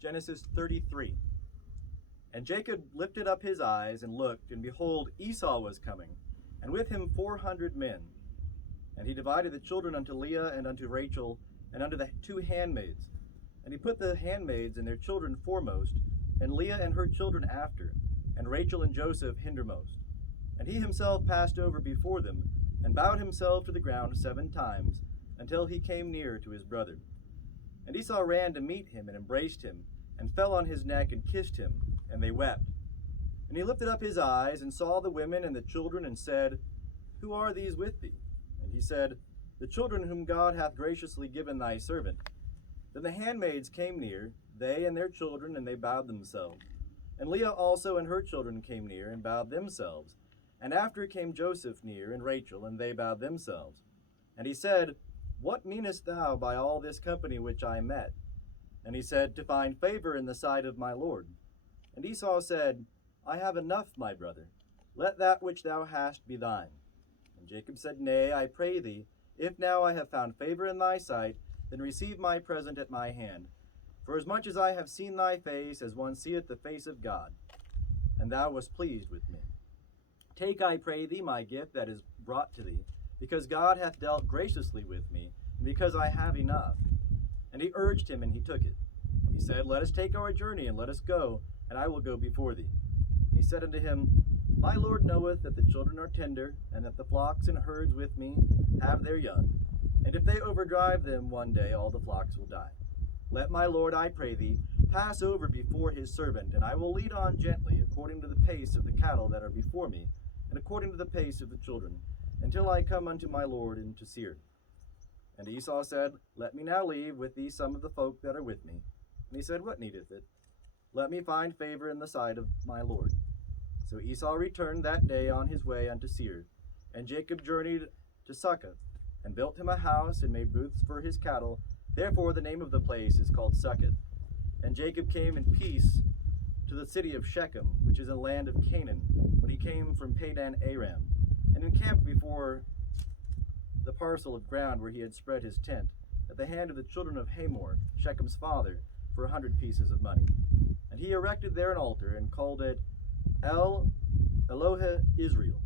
Genesis 33. And Jacob lifted up his eyes and looked, and behold, Esau was coming, and with him 400 men. And he divided the children unto Leah and unto Rachel, and unto the 2 handmaids. And he put the handmaids and their children foremost, and Leah and her children after, and Rachel and Joseph hindermost. And he himself passed over before them, and bowed himself to the ground 7 times, until he came near to his brother. And Esau ran to meet him, and embraced him, and fell on his neck, and kissed him, and they wept. And he lifted up his eyes, and saw the women and the children, and said, Who are these with thee? And he said, The children whom God hath graciously given thy servant. Then the handmaids came near, they and their children, and they bowed themselves. And Leah also and her children came near, and bowed themselves. And after came Joseph near, and Rachel, and they bowed themselves. And he said, What meanest thou by all this company which I met? And he said, To find favor in the sight of my Lord. And Esau said, I have enough, my brother. Let that which thou hast be thine. And Jacob said, Nay, I pray thee, if now I have found favor in thy sight, then receive my present at my hand. For as much as I have seen thy face, as one seeth the face of God, and thou wast pleased with me. Take, I pray thee, my gift that is brought to thee, because God hath dealt graciously with me, and because I have enough. And he urged him, and he took it. And he said, Let us take our journey, and let us go, and I will go before thee. And he said unto him, My Lord knoweth that the children are tender, and that the flocks and herds with me have their young. And if they overdrive them one day, all the flocks will die. Let my Lord, I pray thee, pass over before his servant, and I will lead on gently, according to the pace of the cattle that are before me, and according to the pace of the children, until I come unto my Lord into Seir. And Esau said, Let me now leave with thee some of the folk that are with me. And he said, What needeth it? Let me find favor in the sight of my Lord. So Esau returned that day on his way unto Seir. And Jacob journeyed to Succoth, and built him a house, and made booths for his cattle. Therefore the name of the place is called Succoth. And Jacob came in peace to the city of Shechem, which is in the land of Canaan, when he came from Padan Aram, and encamped before the parcel of ground where he had spread his tent, at the hand of the children of Hamor, Shechem's father, for 100 pieces of money. And he erected there an altar, and called it El Elohe Israel.